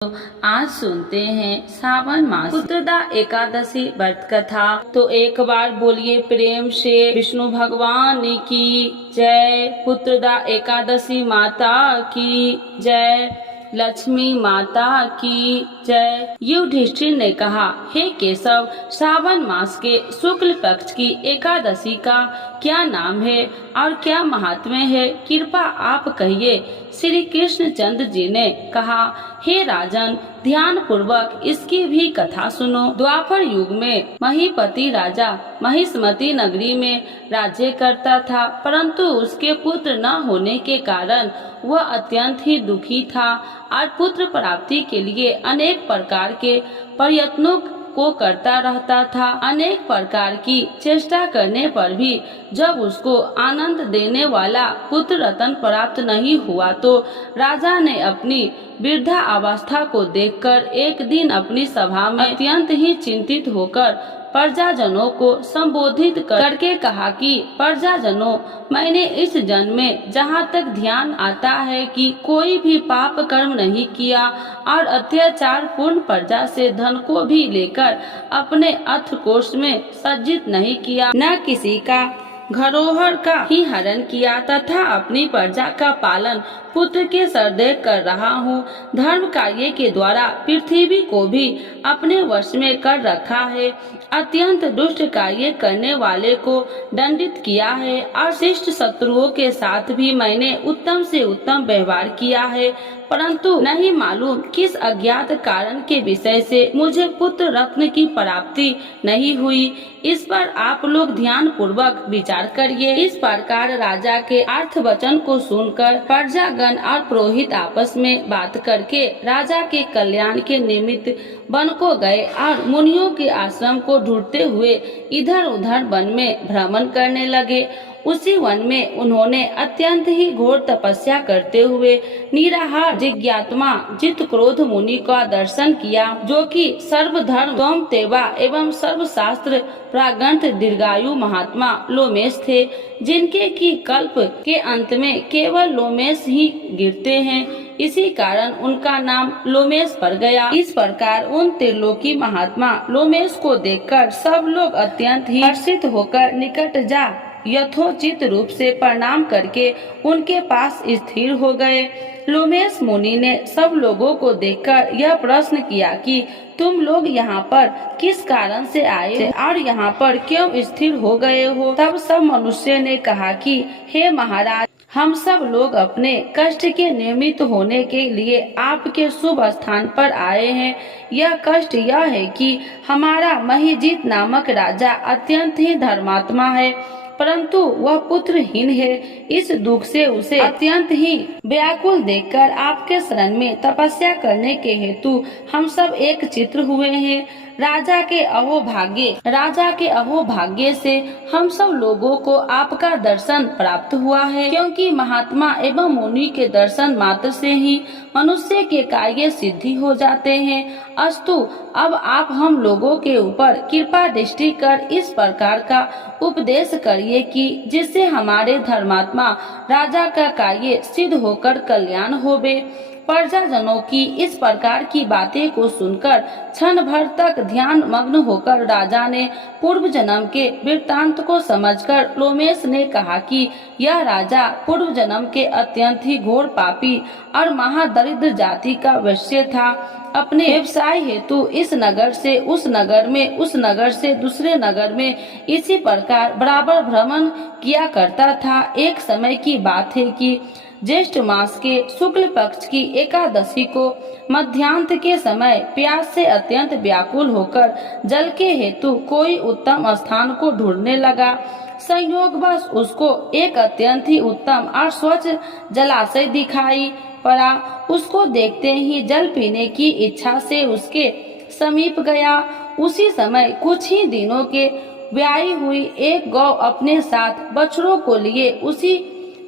आज सुनते हैं सावन मास पुत्रदा एकादशी व्रत कथा। तो एक बार बोलिए प्रेम से विष्णु भगवान की जय। पुत्रदा एकादशी माता की जय। लक्ष्मी माता की जय। युधिष्ठिर ने कहा, हे केशव, सावन मास के शुक्ल पक्ष की एकादशी का क्या नाम है और क्या महात्म्य है, कृपा आप कहिए। श्री कृष्णचंद्र जी ने कहा, हे राजन, ध्यान पूर्वक इसकी भी कथा सुनो। द्वापर युग में महीपति राजा महिष्मती नगरी में राज्य करता था, परंतु उसके पुत्र न होने के कारण वह अत्यंत ही दुखी था और पुत्र प्राप्ति के लिए अनेक प्रकार के प्रयत्नों को करता रहता था। अनेक प्रकार की चेष्टा करने पर भी जब उसको आनंद देने वाला पुत्र रत्न प्राप्त नहीं हुआ, तो राजा ने अपनी वृद्धा अवस्था को देखकर एक दिन अपनी सभा में अत्यंत ही चिंतित होकर प्रजाजनों को संबोधित करके कहा कि प्रजाजनों, मैंने इस जन्म में जहाँ तक ध्यान आता है कि कोई भी पाप कर्म नहीं किया और अत्याचार पूर्ण प्रजा से धन को भी लेकर अपने अर्थकोष में सज्जित नहीं किया, न किसी का धरोहर का ही हरण किया तथा अपनी प्रजा का पालन पुत्र के सरदे कर रहा हूँ। धर्म कार्य के द्वारा पृथ्वी को भी अपने वश में कर रखा है। अत्यंत दुष्ट कार्य करने वाले को दंडित किया है और शिष्ट शत्रुओं के साथ भी मैंने उत्तम से उत्तम व्यवहार किया है, परंतु नहीं मालूम किस अज्ञात कारण के विषय से मुझे पुत्र रत्न की प्राप्ति नहीं हुई। इस पर आप लोग ध्यान पूर्वक विचार करिए। इस प्रकार राजा के अर्थ वचन को सुनकर प्रजागण और पुरोहित आपस में बात करके राजा के कल्याण के निमित्त वन को गए और मुनियों के आश्रम को ढूंढते हुए इधर उधर वन में भ्रमण करने लगे। उसी वन में उन्होंने अत्यंत ही घोर तपस्या करते हुए निराहार जिज्ञात्मा जित क्रोध मुनि का दर्शन किया, जो कि सर्वधर्म त्वम तेवा एवं सर्वशास्त्र प्राग्रंथ दीर्घायु महात्मा लोमेश थे, जिनके की कल्प के अंत में केवल लोमेश ही गिरते हैं। इसी कारण उनका नाम लोमेश पड़ गया। इस प्रकार उन त्रिलोकी महात्मा लोमेश को देखकर सब लोग अत्यंत ही हर्षित होकर निकट जा यथोचित रूप से प्रणाम करके उनके पास स्थिर हो गए। लोमेश मुनि ने सब लोगों को देखकर यह प्रश्न किया कि तुम लोग यहाँ पर किस कारण से आए और यहाँ पर क्यों स्थिर हो गए हो। तब सब मनुष्य ने कहा कि हे महाराज, हम सब लोग अपने कष्ट के निमित्त होने के लिए आपके शुभ स्थान पर आए हैं। यह कष्ट यह है कि हमारा महिजीत नामक राजा अत्यंत ही धर्मात्मा है, परंतु वह पुत्रहीन है। इस दुख से उसे अत्यंत ही व्याकुल देखकर आपके शरण में तपस्या करने के हेतु हम सब एक चित्र हुए हैं। राजा के अहोभाग्य से हम सब लोगों को आपका दर्शन प्राप्त हुआ है, क्योंकि महात्मा एवं मुनि के दर्शन मात्र से ही मनुष्य के कार्य सिद्धि हो जाते हैं। अस्तु, अब आप हम लोगों के ऊपर कृपा दृष्टि कर इस प्रकार का उपदेश करिए कि जिससे हमारे धर्मात्मा राजा का कार्य सिद्ध होकर कल्याण होवे। प्रजाजनों की इस प्रकार की बातें को सुनकर क्षण भर तक ध्यान मग्न होकर राजा ने पूर्व जन्म के वृत्तांत को समझकर लोमेश ने कहा कि यह राजा पूर्व जन्म के अत्यंत ही घोर पापी और महादरिद्र जाति का वैश्य था। अपने व्यवसाय हेतु इस नगर से उस नगर में, उस नगर से दूसरे नगर में इसी प्रकार बराबर भ्रमण किया करता था। एक समय की बात है कि ज्येष्ठ मास के शुक्ल पक्ष की एकादशी को मध्यांत के समय प्यास से अत्यंत व्याकुल होकर जल के हेतु कोई उत्तम स्थान को ढूंढने लगा। संयोगवश उसको एक अत्यंत ही उत्तम और स्वच्छ जलाशय दिखाई पड़ा। उसको देखते ही जल पीने की इच्छा से उसके समीप गया। उसी समय कुछ ही दिनों के ब्याही हुई एक गौ अपने साथ बछड़ों को लिए उसी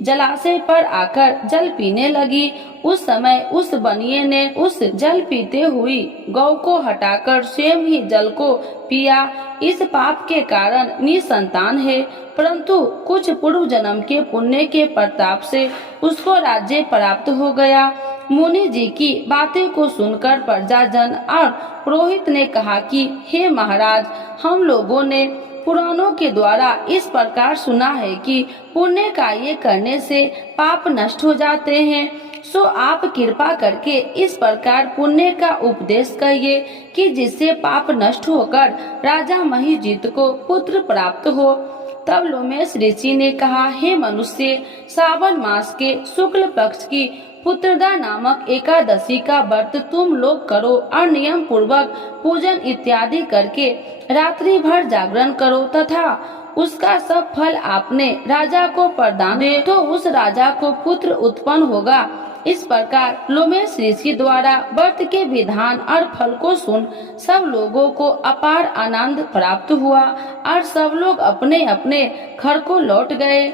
जलाशय पर आकर जल पीने लगी। उस समय उस बनिए ने उस जल पीते हुई गौ को हटाकर स्वयं ही जल को पिया। इस पाप के कारण निसंतान है, परंतु कुछ पूर्व जन्म के पुण्य के प्रताप से उसको राज्य प्राप्त हो गया। मुनि जी की बातें को सुनकर प्रजाजन और पुरोहित ने कहा कि हे महाराज, हम लोगों ने पुराणों के द्वारा इस प्रकार सुना है कि पुण्य कार्य करने से पाप नष्ट हो जाते हैं। सो आप कृपा करके इस प्रकार पुण्य का उपदेश करिए कि जिससे पाप नष्ट होकर राजा महिजीत को पुत्र प्राप्त हो। तब लोमेश ऋषि ने कहा, हे मनुष्य, सावन मास के शुक्ल पक्ष की पुत्रदा नामक एकादशी का व्रत तुम लोग करो और नियम पूर्वक पूजन इत्यादि करके रात्रि भर जागरण करो तथा उसका सब फल आपने राजा को प्रदान दे तो उस राजा को पुत्र उत्पन्न होगा। इस प्रकार लोमेश ऋषि द्वारा व्रत के विधान और फल को सुन सब लोगों को अपार आनंद प्राप्त हुआ और सब लोग अपने अपने घर को लौट गए।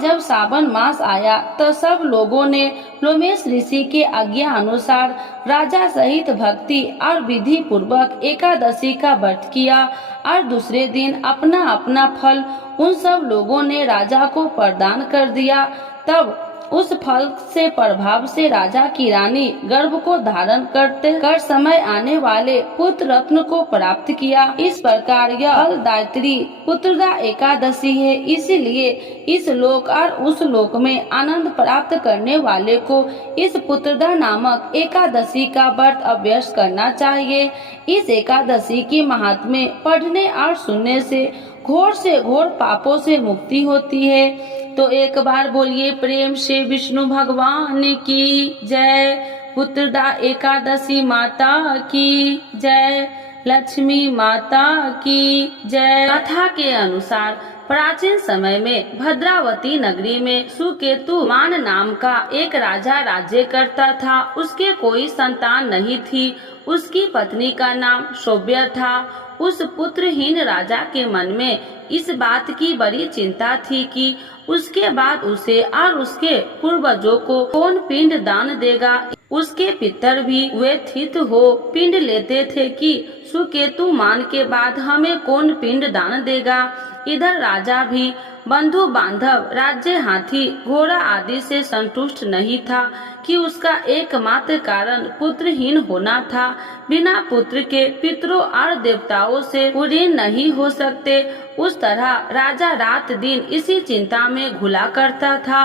जब सावन मास आया तो सब लोगों ने लोमेश ऋषि के आज्ञा अनुसार राजा सहित भक्ति और विधि पूर्वक एकादशी का व्रत किया और दूसरे दिन अपना अपना फल उन सब लोगों ने राजा को प्रदान कर दिया। तब उस फल से प्रभाव से राजा की रानी गर्भ को धारण करते कर समय आने वाले पुत्र रत्न को प्राप्त किया। इस प्रकार यह फलदायित्री पुत्रदा एकादशी है। इसीलिए इस लोक और उस लोक में आनंद प्राप्त करने वाले को इस पुत्रदा नामक एकादशी का व्रत अभ्यास करना चाहिए। इस एकादशी की महात्म्य पढ़ने और सुनने से घोर पापों से मुक्ति होती है। तो एक बार बोलिए प्रेम से विष्णु भगवान की जय। पुत्रदा एकादशी माता की जय। लक्ष्मी माता की जय। कथा के अनुसार प्राचीन समय में भद्रावती नगरी में सुकेतु मान नाम का एक राजा राज्य करता था। उसके कोई संतान नहीं थी। उसकी पत्नी का नाम शोभ्य था। उस पुत्रहीन राजा के मन में इस बात की बड़ी चिंता थी कि उसके बाद उसे और उसके पूर्वजों को कौन पिंड दान देगा। उसके पितर भी व्यथित हो पिंड लेते थे कि सुकेतु मान के बाद हमें कौन पिंड दान देगा। इधर राजा भी बंधु बांधव राज्य हाथी घोड़ा आदि से संतुष्ट नहीं था कि उसका एकमात्र कारण पुत्रहीन होना था। बिना पुत्र के पितरों और देवताओं से ऋण नहीं हो सकते। उस तरह राजा रात दिन इसी चिंता में घुला करता था।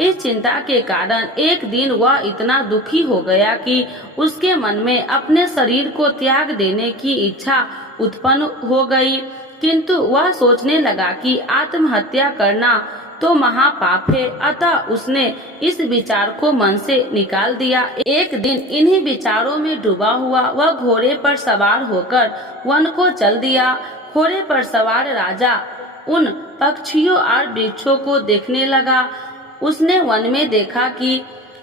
इस चिंता के कारण एक दिन वह इतना दुखी हो गया कि उसके मन में अपने शरीर को त्याग देने की इच्छा उत्पन्न हो गई। किंतु वह सोचने लगा कि आत्महत्या करना तो महापाप है। अतः उसने इस विचार को मन से निकाल दिया। एक दिन इन्हीं विचारों में डूबा हुआ वह घोड़े पर सवार होकर वन को चल दिया। घोड़े पर सवार राजा उन पक्षियों और वृक्षों को देखने लगा। उसने वन में देखा कि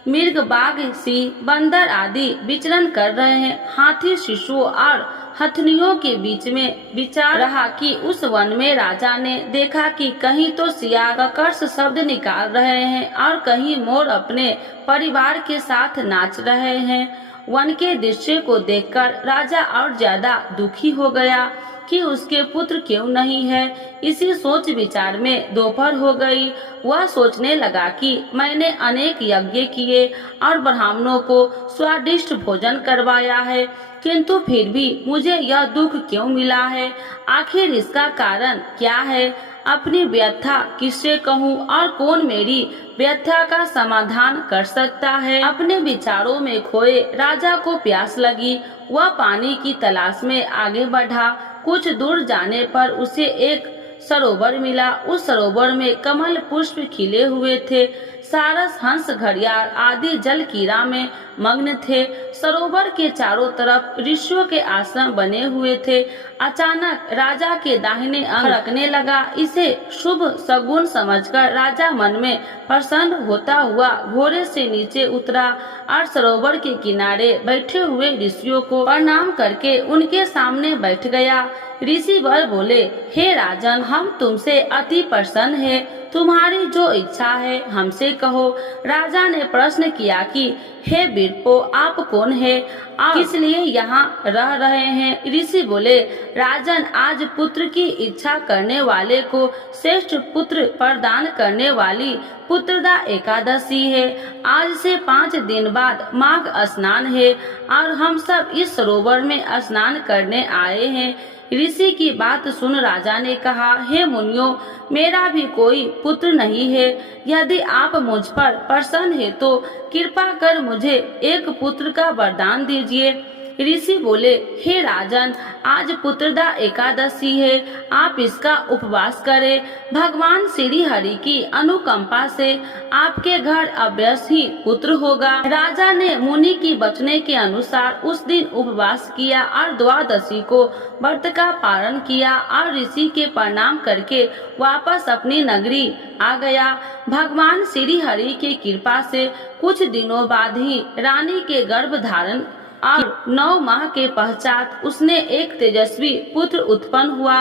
मृग, बाघ, सिंह, बंदर आदि विचरण कर रहे हैं। हाथी, शिशुओं और हथनियों के बीच में विचार रहा कि उस वन में राजा ने देखा कि कहीं तो सियार कर्कश शब्द निकाल रहे हैं और कहीं मोर अपने परिवार के साथ नाच रहे हैं। वन के दृश्य को देखकर राजा और ज्यादा दुखी हो गया कि उसके पुत्र क्यों नहीं है। इसी सोच विचार में दोपहर हो गई। वह सोचने लगा कि मैंने अनेक यज्ञ किए और ब्राह्मणों को स्वादिष्ट भोजन करवाया है, किंतु फिर भी मुझे यह दुख क्यों मिला है। आखिर इसका कारण क्या है। अपनी व्यथा किससे कहूँ और कौन मेरी व्यथा का समाधान कर सकता है। अपने विचारों में खोए राजा को प्यास लगी। वह पानी की तलाश में आगे बढ़ा। कुछ दूर जाने पर उसे एक सरोवर मिला। उस सरोवर में कमल पुष्प खिले हुए थे। सारस, हंस, घड़ियाल आदि जल क्रीड़ा में मग्न थे। सरोवर के चारों तरफ ऋषियों के आश्रम बने हुए थे। अचानक राजा के दाहिने अंग रखने लगा। इसे शुभ सगुन समझकर राजा मन में प्रसन्न होता हुआ घोड़े से नीचे उतरा और सरोवर के किनारे बैठे हुए ऋषियों को प्रणाम करके उनके सामने बैठ गया। ऋषि वर बोले, हे राजन, हम तुमसे अति प्रसन्न है। तुम्हारी जो इच्छा है हमसे कहो। राजा ने प्रश्न किया कि हे वीरपो, आप कौन है, आप किस लिए यहाँ रह रहे हैं। ऋषि बोले, राजन, आज पुत्र की इच्छा करने वाले को श्रेष्ठ पुत्र प्रदान करने वाली पुत्रदा एकादशी है। आज से 5 दिन बाद माघ स्नान है और हम सब इस सरोवर में स्नान करने आए हैं। ऋषि की बात सुन राजा ने कहा, हे मुनियों, मेरा भी कोई पुत्र नहीं है। यदि आप मुझ पर प्रसन्न है तो कृपा कर मुझे एक पुत्र का वरदान दीजिए। ऋषि बोले, हे राजन, आज पुत्रदा एकादशी है, आप इसका उपवास करें। भगवान श्री हरि की अनुकंपा से आपके घर अवश्य ही पुत्र होगा। राजा ने मुनि की बचने के अनुसार उस दिन उपवास किया और द्वादशी को व्रत का पारण किया और ऋषि के प्रणाम करके वापस अपनी नगरी आ गया। भगवान श्री हरि की कृपा से कुछ दिनों बाद ही रानी के गर्भ धारण और 9 माह के पश्चात उसने एक तेजस्वी पुत्र उत्पन्न हुआ।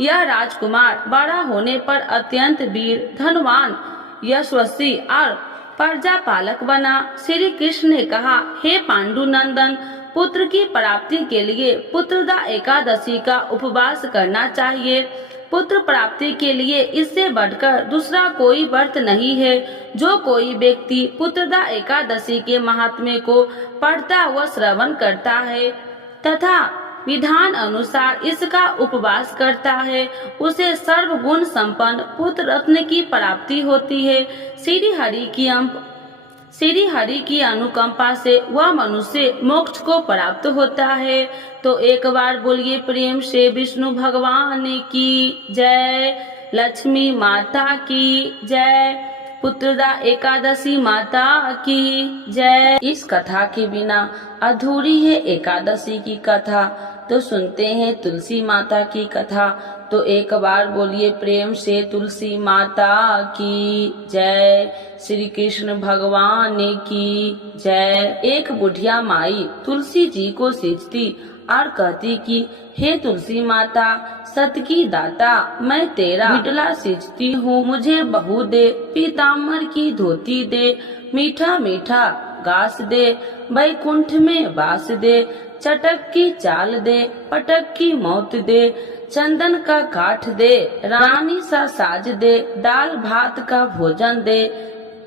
यह राजकुमार बड़ा होने पर अत्यंत वीर, धनवान, यशस्वी और प्रजा पालक बना। श्री कृष्ण ने कहा, हे पांडुनंदन, पुत्र की प्राप्ति के लिए पुत्रदा एकादशी का उपवास करना चाहिए। पुत्र प्राप्ति के लिए इससे बढ़कर दूसरा कोई व्रत नहीं है। जो कोई व्यक्ति पुत्रदा एकादशी के महात्म्य को पढ़ता व श्रवण करता है तथा विधान अनुसार इसका उपवास करता है, उसे सर्वगुण संपन्न पुत्र रत्न की प्राप्ति होती है। श्री हरि की अनुकंपा से वह मनुष्य मोक्ष को प्राप्त होता है। तो एक बार बोलिए प्रेम से विष्णु भगवान की जय, लक्ष्मी माता की जय, पुत्रदा एकादशी माता की जय। इस कथा के बिना अधूरी है एकादशी की कथा। तो सुनते हैं तुलसी माता की कथा। तो एक बार बोलिए प्रेम से तुलसी माता की जय, श्री कृष्ण भगवान की जय। एक बुढ़िया माई तुलसी जी को सींचती और कहती कि हे तुलसी माता, सत की दाता, मैं तेरा बिटला सींचती हूँ, मुझे बहू दे, पीताम्बर की धोती दे, मीठा मीठा घास दे, बैकुंठ में वास दे, चटक की चाल दे, पटक की मौत दे, चंदन का काठ दे, रानी सा साज दे, दाल भात का भोजन दे,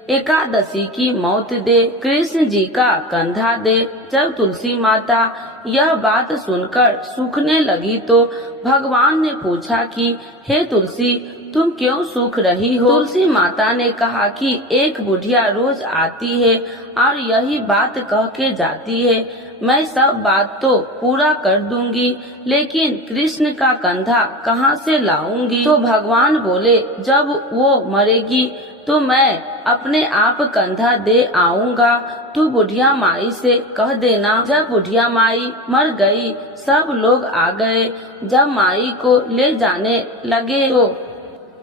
एकादशी की मौत दे, कृष्ण जी का कंधा दे। जब तुलसी माता यह बात सुनकर सूखने लगी तो भगवान ने पूछा कि हे तुलसी, तुम क्यों सूख रही हो। तुलसी माता ने कहा कि एक बुढ़िया रोज आती है और यही बात कह के जाती है, मैं सब बात तो पूरा कर दूंगी, लेकिन कृष्ण का कंधा कहाँ से लाऊंगी। तो भगवान बोले, जब वो मरेगी तो मैं अपने आप कंधा दे आऊंगा, तू बुढ़िया माई से कह देना। जब बुढ़िया माई मर गई, सब लोग आ गए। जब माई को ले जाने लगे तो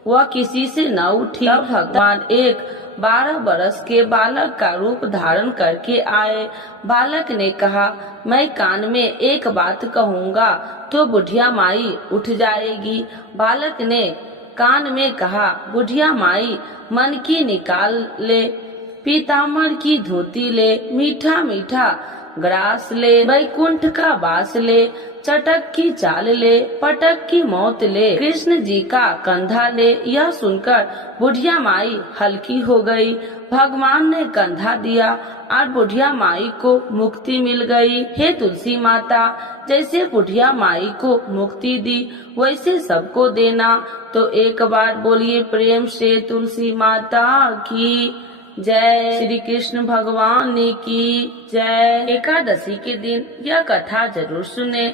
वह किसी से न उठी। तब भगवान एक 12 बरस के बालक का रूप धारण करके आए। बालक ने कहा, मैं कान में एक बात कहूँगा तो बुढ़िया माई उठ जाएगी। बालक ने कान में कहा, बुढ़िया माई मन की निकाल ले, पीताम्बर की धोती ले, मीठा मीठा ग्रास ले, बैकुंठ का वास ले, चटक की चाल ले, पटक की मौत ले, कृष्ण जी का कंधा ले। यह सुनकर बुढ़िया माई हल्की हो गई। भगवान ने कंधा दिया और बुढ़िया माई को मुक्ति मिल गई। हे तुलसी माता, जैसे बुढ़िया माई को मुक्ति दी वैसे सबको देना। तो एक बार बोलिए प्रेम से तुलसी माता की जय, श्री कृष्ण भगवान की जय। एकादशी के दिन यह कथा जरूर सुने।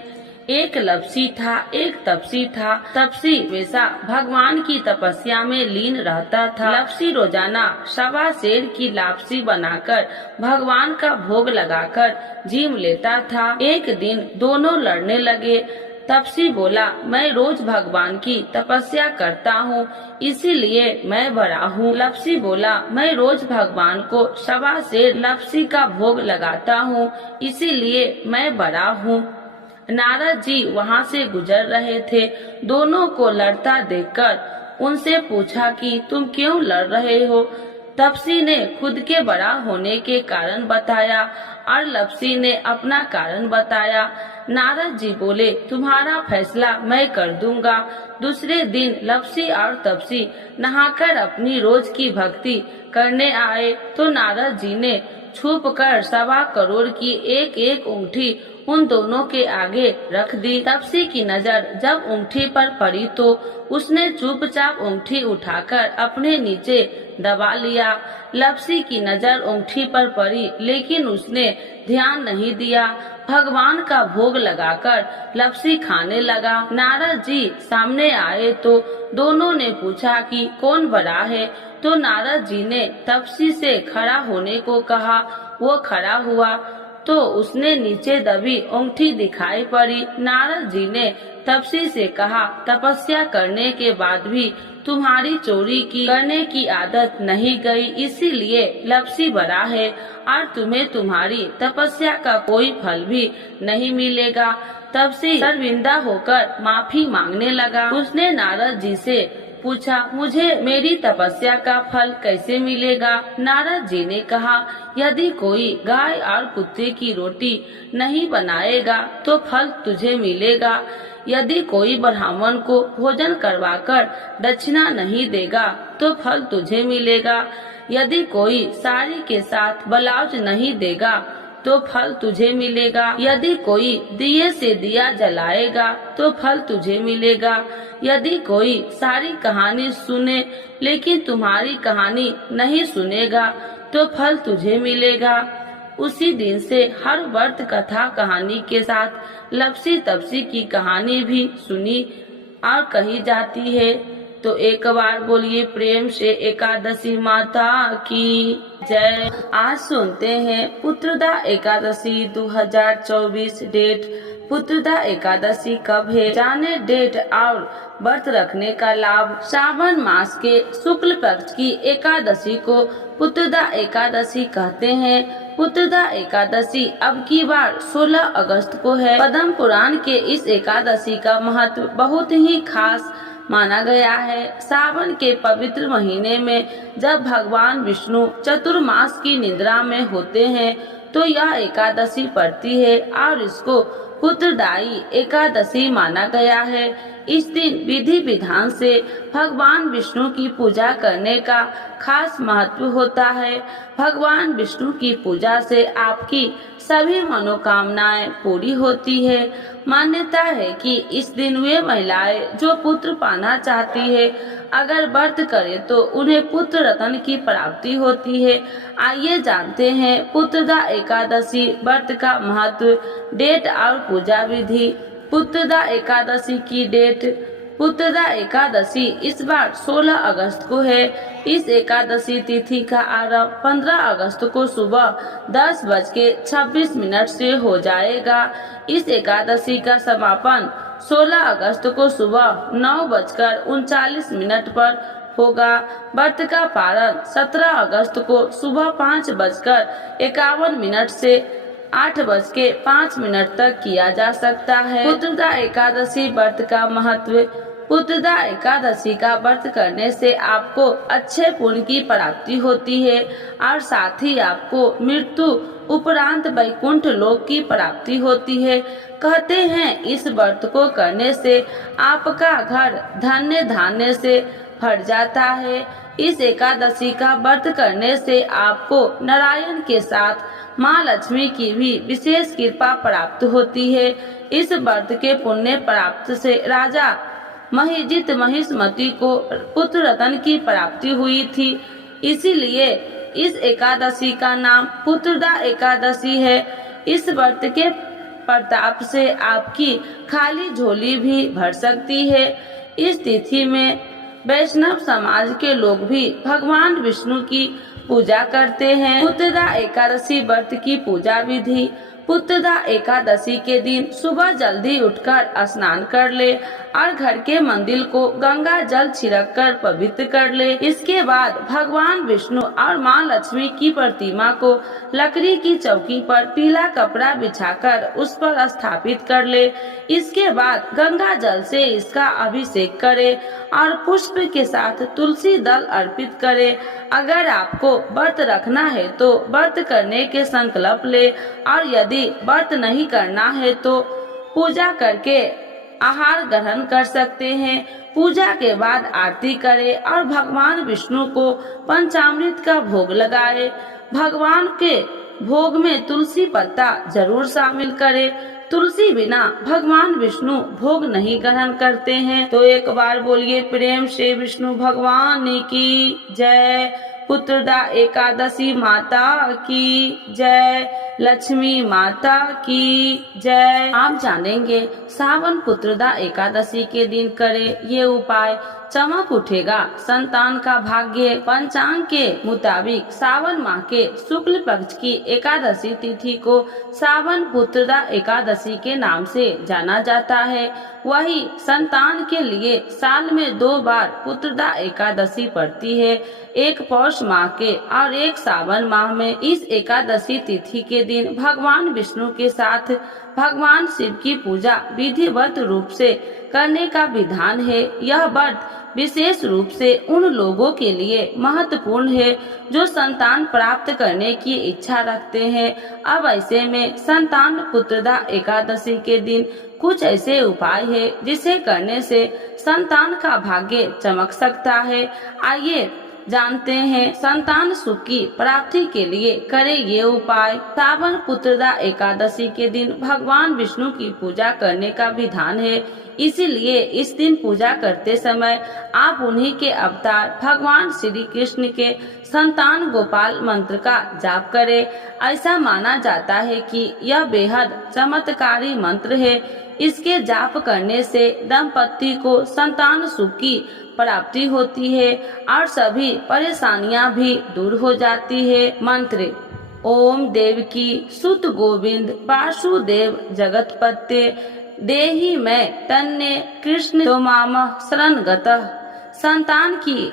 एक लपसी था, एक तपसी था। तपसी हमेशा भगवान की तपस्या में लीन रहता था। लपसी रोजाना 1.25 सेर की लापसी बनाकर भगवान का भोग लगाकर जीम लेता था। एक दिन दोनों लड़ने लगे। तपसी बोला, मैं रोज भगवान की तपस्या करता हूँ, इसीलिए मैं बड़ा हूँ। लपसी बोला, मैं रोज भगवान को 1.25 सेर लपसी का भोग लगाता हूँ, इसीलिए मैं बड़ा हूँ। नारद जी वहाँ से गुजर रहे थे। दोनों को लड़ता देखकर उनसे पूछा कि तुम क्यों लड़ रहे हो। तपसी ने खुद के बड़ा होने के कारण बताया और लपसी ने अपना कारण बताया। नारद जी बोले, तुम्हारा फैसला मैं कर दूंगा। दूसरे दिन लपसी और तपसी नहाकर अपनी रोज की भक्ति करने आए तो नारद जी ने छुप कर 1.25 करोड़ की एक एक अंगूठी उन दोनों के आगे रख दी। तपसी की नजर जब अंगूठी पर पड़ी तो उसने चुपचाप अंगूठी उठाकर अपने नीचे दबा लिया। लपसी की नजर अंगूठी पर पड़ी लेकिन उसने ध्यान नहीं दिया। भगवान का भोग लगाकर लपसी खाने लगा। नारद जी सामने आए तो दोनों ने पूछा कि कौन बड़ा है, तो नारद जी ने तपसी से खड़ा होने को कहा। वो खड़ा हुआ तो उसने नीचे दबी अंगूठी दिखाई पड़ी। नारद जी ने तपसी से कहा, तपस्या करने के बाद भी तुम्हारी चोरी करने की आदत नहीं गई, इसीलिए लपसी बड़ा है और तुम्हें तुम्हारी तपस्या का कोई फल भी नहीं मिलेगा। तपसी शर्मिंदा होकर माफी मांगने लगा। उसने नारद जी से पूछा, मुझे मेरी तपस्या का फल कैसे मिलेगा। नारद जी ने कहा, यदि कोई गाय और कुत्ते की रोटी नहीं बनाएगा तो फल तुझे मिलेगा। यदि कोई ब्राह्मण को भोजन करवाकर दक्षिणा नहीं देगा तो फल तुझे मिलेगा। यदि कोई साड़ी के साथ ब्लाउज नहीं देगा तो फल तुझे मिलेगा। यदि कोई दिए से दिया जलाएगा तो फल तुझे मिलेगा। यदि कोई सारी कहानी सुने लेकिन तुम्हारी कहानी नहीं सुनेगा तो फल तुझे मिलेगा। उसी दिन से हर व्रत कथा कहानी के साथ लपसी तपसी की कहानी भी सुनी और कही जाती है। तो एक बार बोलिए प्रेम से एकादशी माता की जय। आज सुनते हैं पुत्रदा एकादशी 2024 डेट। पुत्रदा एकादशी कब है, जाने डेट और व्रत रखने का लाभ। श्रावण मास के शुक्ल पक्ष की एकादशी को पुत्रदा एकादशी कहते हैं। पुत्रदा एकादशी अब की बार 16 अगस्त को है। पद्म पुराण के इस एकादशी का महत्व बहुत ही खास माना गया है। सावन के पवित्र महीने में जब भगवान विष्णु चतुर्मास की निद्रा में होते हैं तो यह एकादशी पड़ती है और इसको पुत्रदायी एकादशी माना गया है। इस दिन विधि विधान से भगवान विष्णु की पूजा करने का खास महत्व होता है। भगवान विष्णु की पूजा से आपकी सभी मनोकामनाएं पूरी होती है। मान्यता है कि इस दिन वे महिलाएं जो पुत्र पाना चाहती है अगर व्रत करे तो उन्हें पुत्र रत्न की प्राप्ति होती है। आइए जानते हैं पुत्रदा एकादशी व्रत का महत्व, डेट और पूजा विधि। पुत्रदा एकादशी की डेट। पुत्रदा एकादशी इस बार 16 अगस्त को है। इस एकादशी तिथि का आरंभ 15 अगस्त को सुबह 10:26 से हो जाएगा। इस एकादशी का समापन 16 अगस्त को सुबह 9:39 पर होगा। व्रत का पारण 17 अगस्त को सुबह 5:51 से 8:05 तक किया जा सकता है। पुत्रदा एकादशी व्रत का महत्व। पुत्रदा एकादशी का व्रत करने से आपको अच्छे पुण्य की प्राप्ति होती है और साथ ही आपको मृत्यु उपरांत वैकुंठ लोक की प्राप्ति होती है। कहते हैं इस व्रत को करने से आपका घर धन्य धान्य से भर जाता है। इस एकादशी का व्रत करने से आपको नारायण के साथ माँ लक्ष्मी की भी विशेष कृपा प्राप्त होती है। इस व्रत के पुण्य प्राप्त से राजा महिजित महिष्मति को पुत्र रत्न की प्राप्ति हुई थी, इसीलिए इस एकादशी का नाम पुत्रदा एकादशी है। इस व्रत के प्रताप से आपकी खाली झोली भी भर सकती है। इस तिथि में वैष्णव समाज के लोग भी भगवान विष्णु की पूजा करते हैं। पुत्रदा एकादशी व्रत की पूजा विधि। पुत्रदा एकादशी के दिन सुबह जल्दी उठकर स्नान कर ले और घर के मंदिर को गंगा जल छिड़क कर पवित्र कर ले। इसके बाद भगवान विष्णु और माँ लक्ष्मी की प्रतिमा को लकड़ी की चौकी पर पीला कपड़ा बिछाकर उस पर स्थापित कर ले। इसके बाद गंगा जल से इसका अभिषेक करे और पुष्प के साथ तुलसी दल अर्पित करे। अगर आपको व्रत रखना है तो व्रत करने के संकल्प ले और यदि व्रत नहीं करना है तो पूजा करके आहार ग्रहण कर सकते हैं। पूजा के बाद आरती करें और भगवान विष्णु को पंचामृत का भोग लगाए। भगवान के भोग में तुलसी पत्ता जरूर शामिल करें। तुलसी बिना भगवान विष्णु भोग नहीं ग्रहण करते हैं। तो एक बार बोलिए प्रेम से विष्णु भगवान की जय। पुत्रदा एकादशी माता की जय। लक्ष्मी माता की जय। आप जानेंगे सावन पुत्रदा एकादशी के दिन करें ये उपाय, चमक उठेगा संतान का भाग्य। पंचांग के मुताबिक सावन माह के शुक्ल पक्ष की एकादशी तिथि को सावन पुत्रदा एकादशी के नाम से जाना जाता है। वही संतान के लिए साल में 2 बार पुत्रदा एकादशी पड़ती है, एक पौष माह के और एक सावन माह में। इस एकादशी तिथि के दिन भगवान विष्णु के साथ भगवान शिव की पूजा विधिवत रूप से करने का विधान है। यह व्रत विशेष रूप से उन लोगों के लिए महत्वपूर्ण है जो संतान प्राप्त करने की इच्छा रखते हैं। अब ऐसे में संतान पुत्रदा एकादशी के दिन कुछ ऐसे उपाय है जिसे करने से संतान का भाग्य चमक सकता है। आइए जानते हैं संतान सुख की प्राप्ति के लिए करें ये उपाय। सावन पुत्रदा एकादशी के दिन भगवान विष्णु की पूजा करने का विधान है, इसीलिए इस दिन पूजा करते समय आप उन्हीं के अवतार भगवान श्री कृष्ण के संतान गोपाल मंत्र का जाप करें। ऐसा माना जाता है कि यह बेहद चमत्कारी मंत्र है। इसके जाप करने से दंपति को संतान सुख की प्राप्ति होती है और सभी परेशानियां भी दूर हो जाती है। मंत्र ओम देवकी सुत गोविंद वासुदेव जगतपते देहि मैं तन्ने कृष्ण तोमाम शरणगतः। संतान की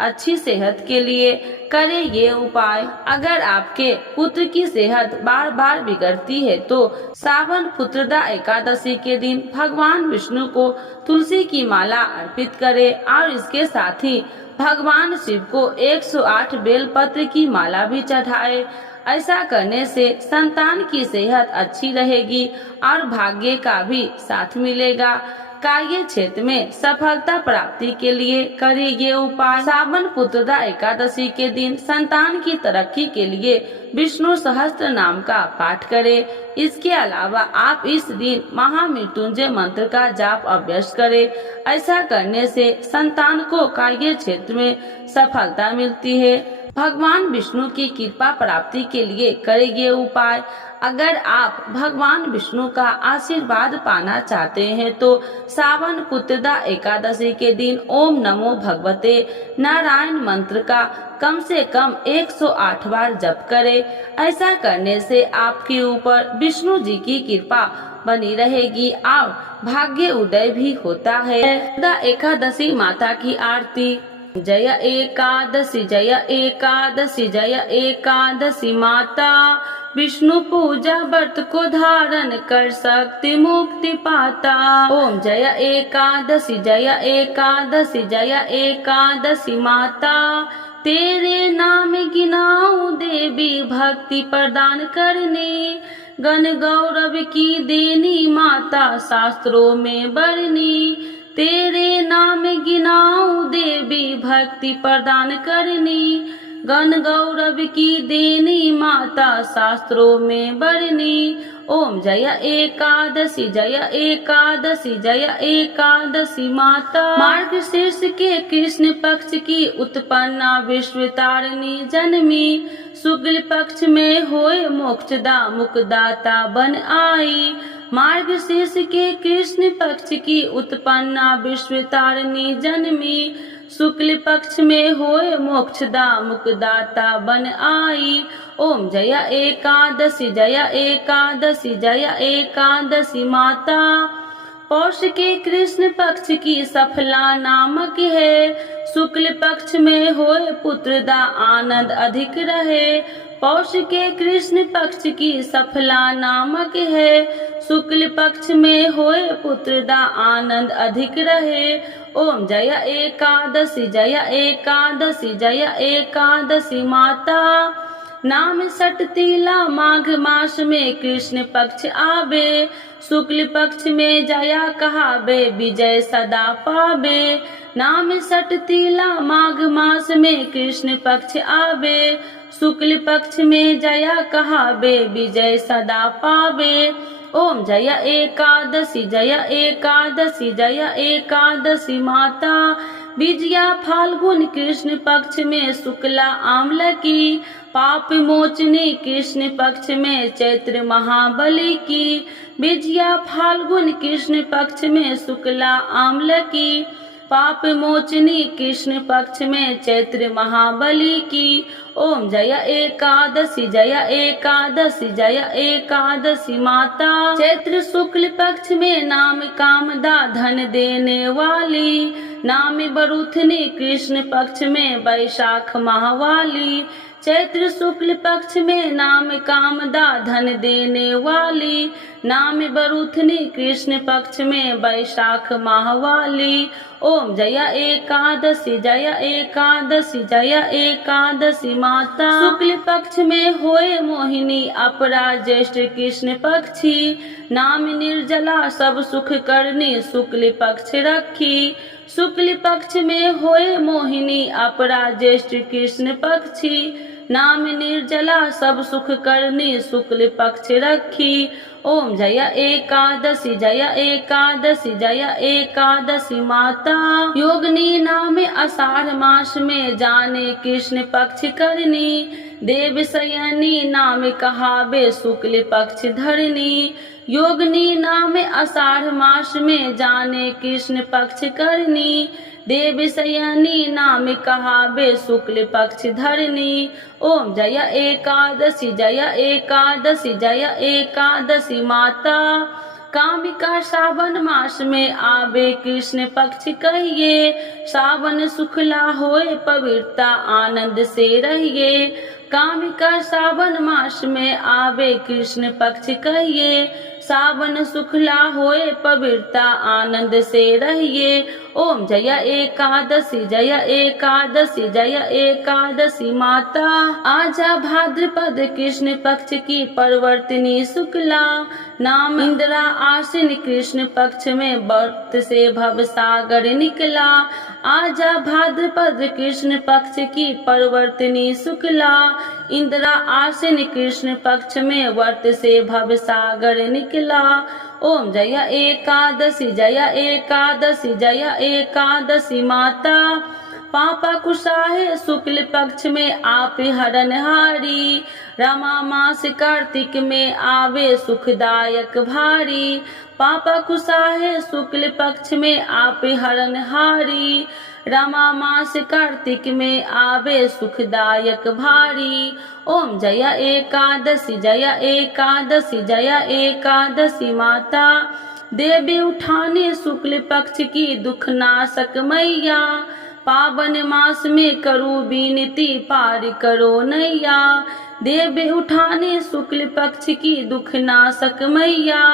अच्छी सेहत के लिए करें ये उपाय। अगर आपके पुत्र की सेहत बार बार बिगड़ती है तो सावन पुत्रदा एकादशी के दिन भगवान विष्णु को तुलसी की माला अर्पित करें और इसके साथ ही भगवान शिव को 108 बेलपत्र की माला भी चढ़ाए। ऐसा करने से संतान की सेहत अच्छी रहेगी और भाग्य का भी साथ मिलेगा। कार्य क्षेत्र में सफलता प्राप्ति के लिए करें ये उपाय। सावन पुत्रदा एकादशी के दिन संतान की तरक्की के लिए विष्णु सहस्त्र नाम का पाठ करें। इसके अलावा आप इस दिन महामृत्युंजय मंत्र का जाप अभ्यास करें। ऐसा करने से संतान को कार्य क्षेत्र में सफलता मिलती है। भगवान विष्णु की कृपा प्राप्ति के लिए करें ये उपाय। अगर आप भगवान विष्णु का आशीर्वाद पाना चाहते हैं तो सावन पुत्रदा एकादशी के दिन ओम नमो भगवते नारायण मंत्र का कम से कम 108 बार जप करें। ऐसा करने से आपके ऊपर विष्णु जी की कृपा बनी रहेगी और भाग्य उदय भी होता है। पुत्रदा एकादशी माता की आरती। जय एकादशी जय एकादशी जय एकादशी माता, विष्णु पूजा व्रत को धारण कर सकती मुक्ति पाता। ओम जय एकादशी जय एकादशी जय एकादशी माता, तेरे नाम गिनाऊं देवी भक्ति प्रदान करने, गण गौरव की देनी माता शास्त्रों में बरनी, तेरे नाम गिनाऊं देवी भक्ति प्रदान करनी, गण गौरव की देनी माता शास्त्रों में बरनी। ओम जय एकादशी जय एकादशी जय एकादशी माता, मार्गशीर्ष के कृष्ण पक्ष की उत्पन्ना विश्व तारिणी जन्मी, शुक्ल पक्ष में होए मोक्षदा मुक्दाता बन आई, मार्गशीर्ष के कृष्ण पक्ष की उत्पन्ना विश्व तारिणी जन्मी। शुक्ल पक्ष में होए मोक्षदा मुक्तिदाता बन आई। ओम जय एकादशी जय एकादशी जय एकादशी माता। पौष के कृष्ण पक्ष की सफला नामक है। शुक्ल पक्ष में होए पुत्रदा आनंद अधिक रहे। पौष के कृष्ण पक्ष की सफला नामक है। शुक्ल पक्ष में होए पुत्रदा आनंद अधिक रहे। ओम जय एकादशी जय एकादशी जय एकादशी माता। नाम सटतीला माघ मास में कृष्ण पक्ष आवे। शुक्ल पक्ष में जया कहावे विजय सदा पावे। नाम सटतीला माघ मास में कृष्ण पक्ष आवे। शुक्ल पक्ष में जया कहावे विजय सदा पावे। ओम जय एकादशी जय एकादशी जय एकादशी माता। विजया फाल्गुन कृष्ण पक्ष में शुक्ला आम्ल की। पाप मोचनी कृष्ण पक्ष में चैत्र महाबली की। विजया फाल्गुन कृष्ण पक्ष में शुक्ला आम्ल की। पाप मोचनी कृष्ण पक्ष में चैत्र महाबली की। ओम जय एकादशी जय एकादशी जय एकादशी माता। चैत्र शुक्ल पक्ष में नाम कामदा धन देने वाली। नाम बरूथनी कृष्ण पक्ष में वैशाख माहवाली। चैत्र शुक्ल पक्ष में नाम कामदा धन देने वाली। नाम बरूथनी कृष्ण पक्ष में वैशाख माहवाली। ओम जय एकादशी जय एकादशी जय एकादशी माता। शुक्ल पक्ष में होए मोहिनी अपरा ज्येष्ठ कृष्ण पक्षी। नाम निर्जला सब सुख करनी शुक्ल पक्ष रखी। शुक्ल पक्ष में होए मोहिनी अपरा ज्येष्ठ कृष्ण पक्षी। नाम निर्जला सब सुख करनी शुक्ल पक्ष रखी। ओम जय एकादशी जय एकादशी जय एकादशी माता। योगनी नाम आषाढ़ मास में जाने कृष्ण पक्ष करनी। देव शयनी नाम कहावे शुक्ल पक्ष धरनी। योगनी नाम आषाढ़ मास में जाने कृष्ण पक्ष करनी। देव शयनी नाम कहावे शुक्ल पक्ष धरनी। ओम जय एकादशी जय एकादशी जय एकादशी माता। कामिका सावन मास में आवे कृष्ण पक्ष कहिए। सावन सुखला होए पवित्रता आनंद से रहिए। कामिका सावन मास में आवे कृष्ण पक्ष कहिए। सावन सुखला होए पवित्रता आनंद से रहिए। ओम जय एकादशी जय एकादशी जय एकादशी माता। आजा भाद्रपद कृष्ण पक्ष की परवर्तिनी शुक्ला। नाम इंदिरा आश्विन कृष्ण पक्ष में व्रत से भव सागर निकला। आजा भाद्रपद कृष्ण पक्ष की परवर्तिनी शुक्ला। इंदिरा आश्विन कृष्ण पक्ष में व्रत से भव सागर निकला। ओम जय एकादशी जय एकादशी जय एकादशी माता। पापा कुशाहे शुक्ल पक्ष में आप हरनहारी। रमा मास कार्तिक में आवे सुखदायक भारी। पापा कुशाहे शुक्ल पक्ष में आप हरनहारी। रमा मास कार्तिक में आवे सुखदायक भारी। ओम जय एकादशी जय एकादशी जय एकादशी माता। देवी उठाने शुक्ल पक्ष की दुख नाशक मैया। पावन मास में करो विनती पार करो नैया। देवी उठाने शुक्ल पक्ष की दुख नाशक मैया।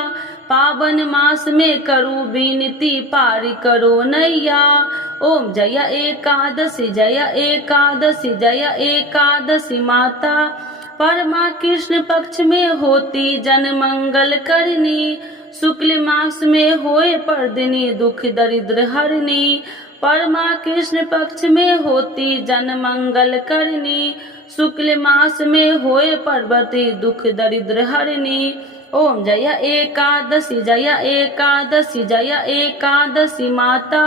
पावन मास में करो विनती पार करो नैया। ओम जय एकादशी जय एकादशी जय एकादशी माता। परमा कृष्ण पक्ष में होती जन मंगल करनी। शुक्ल मास में होए पर्दिनी दुख दरिद्र हरनी। परमा कृष्ण पक्ष में होती जन मंगल करनी। शुक्ल मास में होए पर्वती दुख दरिद्र हरनी। ओम जय एकादशी जय एकादशी जय एकादशी माता।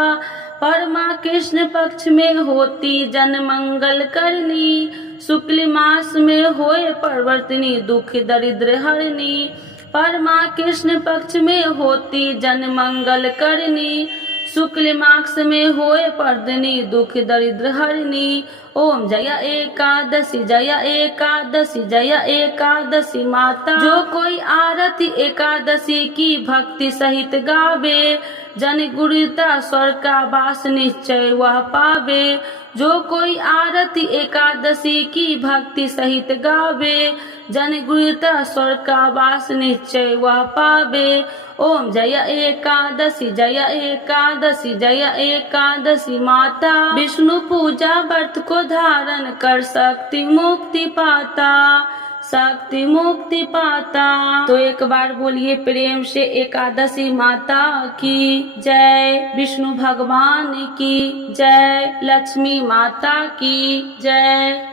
परमा कृष्ण पक्ष में होती जन मंगल करनी। शुक्ल मास में होए परवर्तिनी दुख दरिद्र हरनी। परमा कृष्ण पक्ष में होती जन मंगल करनी, शुक्ल मास में होए पर्दनी दुख दरिद्र हरनी। ओम जय एकादशी जय एकादशी जय एकादशी माता। जो कोई आरती एकादशी की भक्ति सहित गावे, जन गुरुता स्वर्ग का वास निश्चय वह पावे। जो कोई आरती एकादशी की भक्ति सहित गावे, जन गुरुता स्वर्ग का वास निश्चय वह पावे। ओम जय एकादशी जय एकादशी जय एकादशी माता। विष्णु पूजा व्रत को धारण कर शक्ति मुक्ति पाता, शक्ति मुक्ति पाता। तो एक बार बोलिए प्रेम से एकादशी माता की जय, विष्णु भगवान की जय, लक्ष्मी माता की जय।